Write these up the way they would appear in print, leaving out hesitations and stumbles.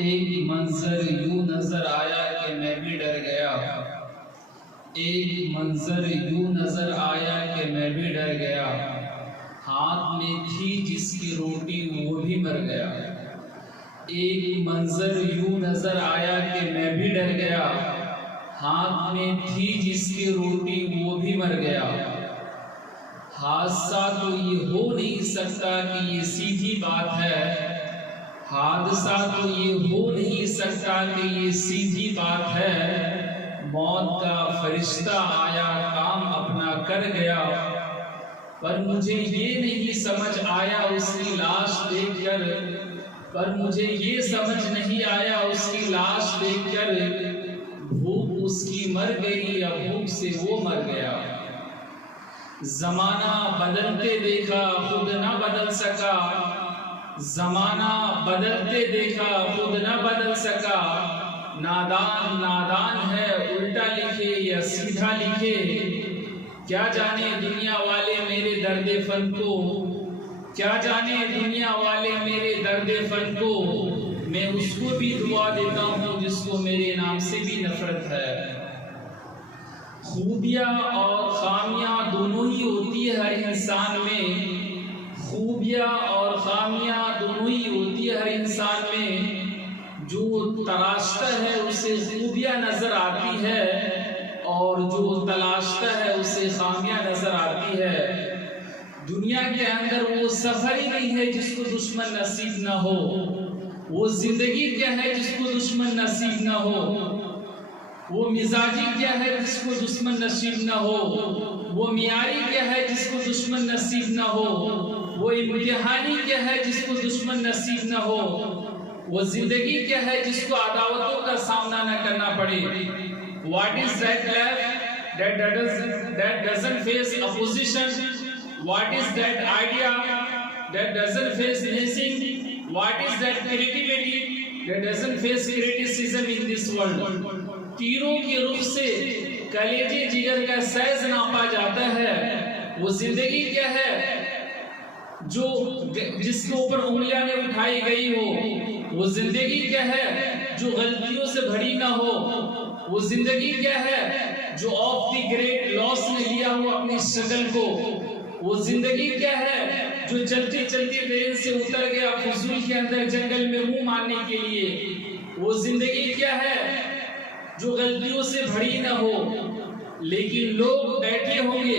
ایک منظر یوں نظر آیا کہ میں بھی ڈر گیا، ایک منظر یوں نظر آیا کہ میں بھی ڈر گیا، ہاتھ میں تھی جس کی روٹی وہ بھی مر گیا۔ ایک منظر یوں نظر آیا کہ میں بھی ڈر گیا، ہاتھ میں تھی جس کی روٹی وہ بھی مر گیا۔ حادثہ تو یہ ہو نہیں سکتا کہ یہ سیدھی بات ہے، حادثہ تو یہ ہو نہیں سکتا کہ یہ سیدھی بات ہے، موت کا فرشتہ آیا کام اپنا کر گیا، پر مجھے یہ نہیں سمجھ آیا اس کی لاش دیکھ کر، پر مجھے یہ سمجھ نہیں آیا اس کی لاش دیکھ کر، بھوک اس کی مر گئی یا بھوک سے وہ مر گیا۔ زمانہ بدلتے دیکھا خود نہ بدل سکا، زمانہ بدلتے دیکھا خود نہ بدل سکا، نادان نادان ہے الٹا لکھے یا سیدھا لکھے، کیا جانے دنیا والے میرے درد فن کو، کیا جانے دنیا والے میرے درد فن کو، میں اس کو بھی دعا دیتا ہوں جس کو میرے نام سے بھی نفرت ہے۔ خوبیاں اور خامیاں دونوں ہی ہوتی ہے ہر انسان میں، خوبیاں اور خامیاں دونوں ہی ہوتی ہے ہر انسان میں، جو تراشتا ہے اسے خوبیاں نظر آتی ہے اور جو تلاشتا ہے اسے خامیاں نظر آتی ہے۔ دنیا کے اندر وہ سفر ہی نہیں ہے جس کو دشمن نصیب نہ ہو، وہ زندگی کیا ہے جس کو دشمن نصیب نہ ہو، وہ مزاجی کیا ہے جس کو دشمن نصیب نہ ہو، وہ معیاری کیا ہے جس کو دشمن نصیب نہ ہو، وہ امتحانی کیا ہے جس کو دشمن نصیب نہ ہو، وہ زندگی کیا ہے جس کو عداوتوں کا سامنا نہ کرنا پڑے۔ What is that life that doesn't face opposition? What is that idea that doesn't face lynching? What is that creativity that doesn't face criticism in this world? تیروں کے رخ سے کلیجے جگر کا سائز ناپا جاتا ہے، وہ زندگی کیا ہے جو جس کے اوپر انگلیاں نے اٹھائی گئی ہو، وہ زندگی کیا ہے جو غلطیوں سے بھری نہ ہو، وہ زندگی کیا ہے جو آف دی گریٹ لاس نے لیا ہو اپنی شکل کو، وہ زندگی کیا ہے جو چلتی چلتی ٹرین سے اتر گیا فضول کے اندر جنگل میں منہ مارنے کے لیے، وہ زندگی کیا ہے جو غلطیوں سے بھری نہ ہو۔ لیکن لوگ بیٹھے ہوں گے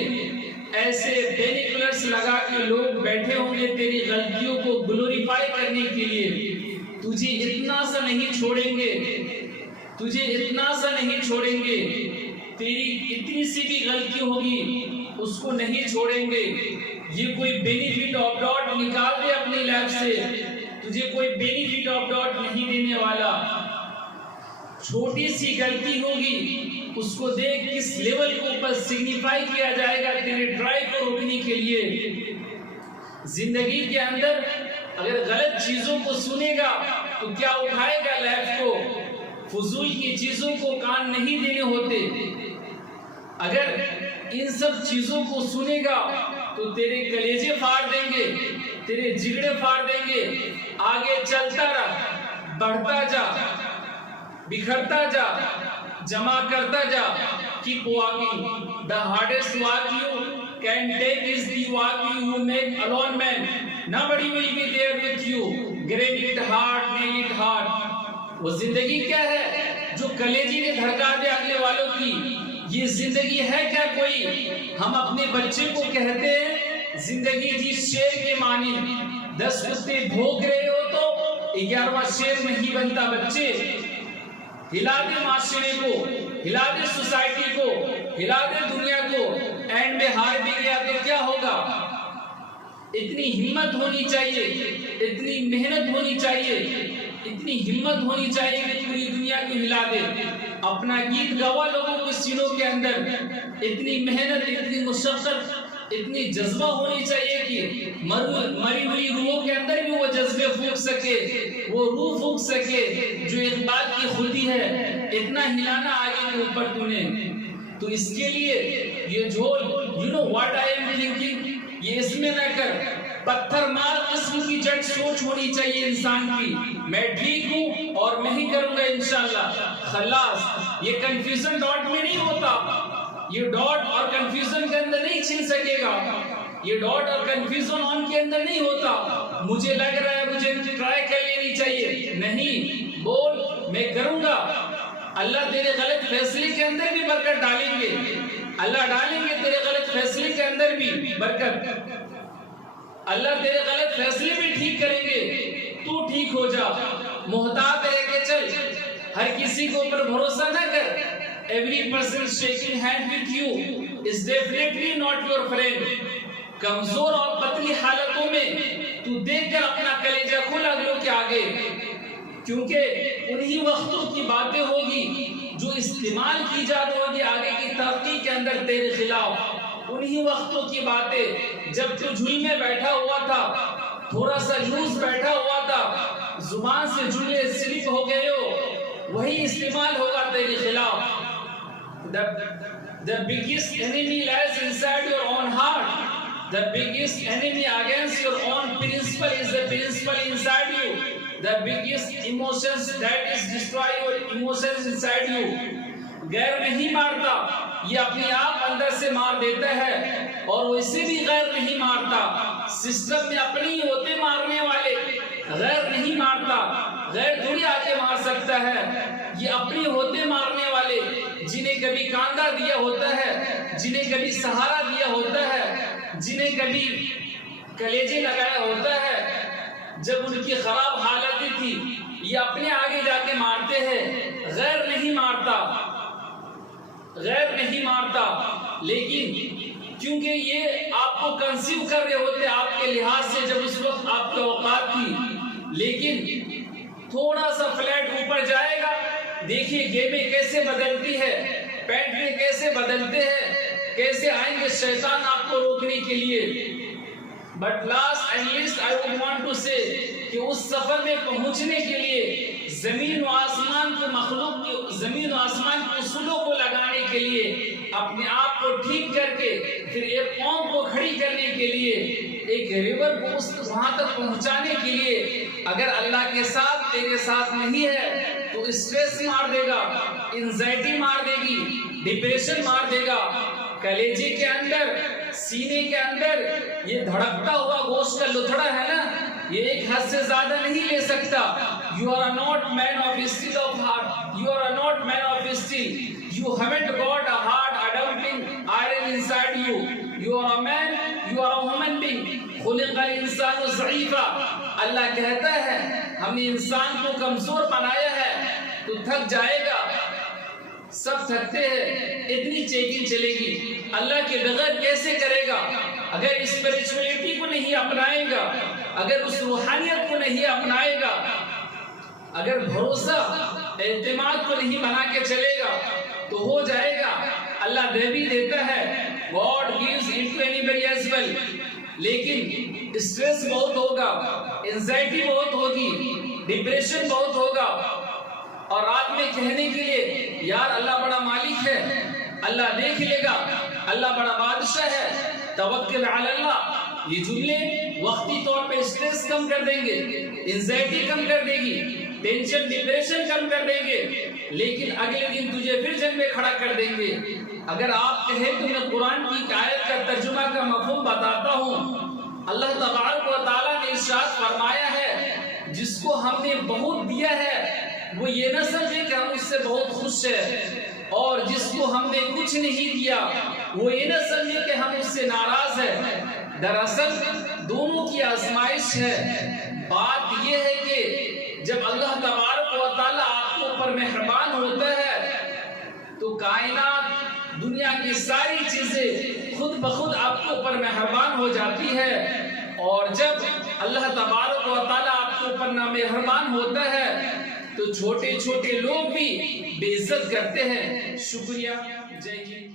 ایسے بینیکولرز لگا کے، لوگ بیٹھے ہوں گے تیری غلطیوں کو گلوریفائی کرنے کے لیے، تجھے اتنا سا نہیں چھوڑیں گے، تجھے اتنا سا نہیں چھوڑیں گے، تیری اتنی سی بھی غلطی ہوگی اس کو نہیں چھوڑیں گے۔ یہ کوئی بینیفٹ آف ڈاٹ نکال دے اپنی لائف سے، تجھے کوئی بینیفٹ آف ڈاٹ نہیں دینے والا۔ چھوٹی سی غلطی ہوگی اس کو دیکھ کس لیول کو اوپر سگنیفائی کیا جائے گا تیرے ڈرائیو کو روکنے کے لیے۔ زندگی کے اندر اگر غلط چیزوں کو سنے گا تو کیا اٹھائے گا لائف کو، فضول کی چیزوں کو کان نہیں دینے ہوتے۔ اگر ان سب چیزوں کو سنے گا تو تیرے کلیجے پھاڑ دیں گے، تیرے جگڑے پھاڑ دیں گے۔ آگے چلتا رہ، بڑھتا جا، بکھرتا جا، جمع کرتا جا، keep walking. The hardest walk you can take is the walk you make alone man. Nobody will be there with you. Grab it hard, nail it hard. وہ زندگی کیا ہے جو کلیجی نے دھڑکا دے اگلے والوں کی؟ یہ زندگی ہے کیا کوئی؟ ہم اپنے بچے کو کہتے ہیں زندگی جی شیر کے مانی، 10 کتے بھوگ رہے ہو تو 11واں شیر نہیں بنتا بچے۔ ہلا دے معاشرے کو، ہلا دے سوسائٹی کو، ہلا دے دنیا کو، اینڈ میں ہار بھی گیا تو کیا ہوگا؟ اتنی ہمت ہونی چاہیے، اتنی محنت ہونی چاہیے، اتنی ہمت ہونی چاہیے کہ پوری دنیا کو ہلا دے۔ اپنا گیت گوا لوگوں کے سینوں کے اندر، اتنی محنت، اتنی مشقت، اتنی جذبہ ہونی چاہیے کہ مری ہوئی روحوں کے اندر بھی وہ جذبے پھونک سکے، وہ روح پھونک سکے جو اقبال کی خودی ہے۔ اتنا ہلانا آگے کے اوپر تو نے، تو اس کے لیے یہ جھول، you know what I am thinking، یہ اس میں نہ کر، پتھر مار قسم کی جٹ سوچ ہونی چاہیے انسان کی، میں ٹھیک ہوں اور میں ہی کروں گا انشاءاللہ، خلاص۔ یہ کنفیوژن ڈاٹ میں نہیں ہوتا، یہ ڈاٹ اور کنفیوژن کے اندر نہیں چھن سکے گا، یہ ڈاٹ اور کنفیوژن آن کے اندر نہیں ہوتا۔ مجھے لگ رہا ہے مجھے ٹرائی کر لینی چاہیے، نہیں، بول میں کروں گا۔ اللہ تیرے غلط فیصلے کے اندر بھی برکت ڈالیں گے، اللہ ڈالیں گے تیرے غلط فیصلے کے اندر بھی برکت، اللہ تیرے غلط فیصلے بھی ٹھیک کریں گے، تو ٹھیک ہو جا، محتاط رہ کے چل، ہر کسی کو اوپر بھروسہ نہ کر۔ Every person shaking hand with you is definitely not your friend۔ کمزور اور پتلی حالتوں میں تو دیکھ کر اپنا کلیجہ کھولا اگلوں کے آگے، کیونکہ انہی وقتوں کی باتیں ہوگی جو استعمال کی جاتی ہوگی آگے کی ترقی کے اندر تیرے خلاف۔ انہی وقتوں کی باتیں جب تو جھول میں بیٹھا ہوا تھا، تھوڑا سا لوز بیٹھا ہوا تھا، زبان سے جملے سلپ ہو گئے ہو، وہی استعمال ہوگا تیرے خلاف۔ The biggest enemy lies inside your own heart. The biggest enemy against your own principle is the principle inside you. The biggest emotions that is destroy your emotions inside you. غیر نہیں مارتا، یہ اپنے آپ اندر سے مار دیتا ہے، اور ویسے بھی غیر نہیں مارتا، سسٹم میں اپنے ہی ہوتے مارنے والے، غیر نہیں مارتا، غیر تھوڑی آگے مار سکتا ہے، یہ اپنے ہوتے مارنے والے جنہیں کبھی کاندھا دیا ہوتا ہے، جنہیں کبھی سہارا دیا ہوتا ہے، جنہیں کبھی کلیجے لگایا ہوتا ہے، جب ان کی خراب حالت تھی، یہ اپنے آگے جا کے مارتے ہیں، غیر نہیں مارتا، غیر نہیں مارتا۔ لیکن کیونکہ یہ آپ کو کنسیو کر رہے ہوتے آپ کے لحاظ سے جب اس وقت آپ کی اوقات تھی، لیکن تھوڑا سا فلیٹ اوپر جائے گا، دیکھیے گیمیں کیسے بدلتی ہے، پینٹری کیسے بدلتے ہیں، کیسے آئیں گے شیطان آپ کو روکنے کے لیے۔ But last and least I would want to say کہ اس سفر میں پہنچنے کے لیے زمین و آسمان کے مخلوق کی، زمین و آسمان کے اصولوں کو لگانے کے لیے، اپنے آپ کو ٹھیک کر کے پھر ایک قوم کو کھڑی کرنے کے لیے، ایک ریور کو وہاں تک پہنچانے کے لیے، اگر اللہ کے ساتھ تیرے ساتھ نہیں ہے تو اسٹریس مار دے گا، انزائٹی مار دے گی، ڈپریشن مار دے گا، کلیجے کے اندر، سینے کے اندر یہ دھڑکتا ہوا گوشت کا لتھڑا ہے نا، یہ ایک حد سے زیادہ نہیں لے سکتا۔ You are not man of steel of heart. You are not man of steel. You haven't got a heart, a dumping iron inside you. You are a man. You are a human being. خلق الانسان ضعیفا۔ اللہ کہتا ہے ہم نے انسان کو کمزور بنایا ہے، تو تھک جائے گا، سب تھکتے ہیں، اتنی چیکنگ چلے گی، اللہ کے بغیر کیسے کرے گا؟ اگر اسپریچولیٹی کو نہیں اپنائے گا، اگر اس روحانیت کو نہیں اپنائے گا، اگر بھروسہ اعتماد کو نہیں بنا کے چلے گا تو ہو جائے گا۔ اللہ دے بھی دیتا ہے، God gives it to anybody as well، لیکن اسٹریس بہت ہوگا، انزائٹی بہت ہوگی، ڈپریشن بہت ہوگا، اور رات میں کہنے کے لیے یار اللہ بڑا مالک ہے، اللہ دیکھ لے گا، اللہ بڑا بادشاہ ہے، توکل علی اللہ، یہ جملے وقتی طور پہ اسٹریس کم کر دیں گے، انزائٹی کم کر دے گی، ٹینشن ڈپریشن کم کر دیں گے، لیکن اگلے دن تجھے پھر جنگ میں کھڑا کر دیں گے۔ اگر آپ کہیں تو میں قرآن کی آیت کا ترجمہ کا مفہوم بتاتا ہوں۔ اللہ تبارک و تعالیٰ نے ارشاد فرمایا ہے، جس کو ہم نے بہت دیا ہے وہ یہ نہ سمجھے کہ ہم اس سے بہت خوش ہیں، اور جس کو ہم نے کچھ نہیں دیا وہ یہ نہ سمجھے کہ ہم اس سے ناراض ہیں۔ دراصل دونوں کی آزمائش ہے۔ بات یہ ہے کہ جب اللہ تبارک و تعالیٰ آپ کے اوپر مہربان ہوتا ہے تو کائنات، دنیا کی ساری چیزیں خود بخود آپ کے اوپر مہربان ہو جاتی ہے، اور جب اللہ تبارک و تعالیٰ آپ کے اوپر نامہربان ہوتا ہے تو چھوٹے چھوٹے لوگ بھی بے عزت کرتے ہیں۔ شکریہ، جے ہند۔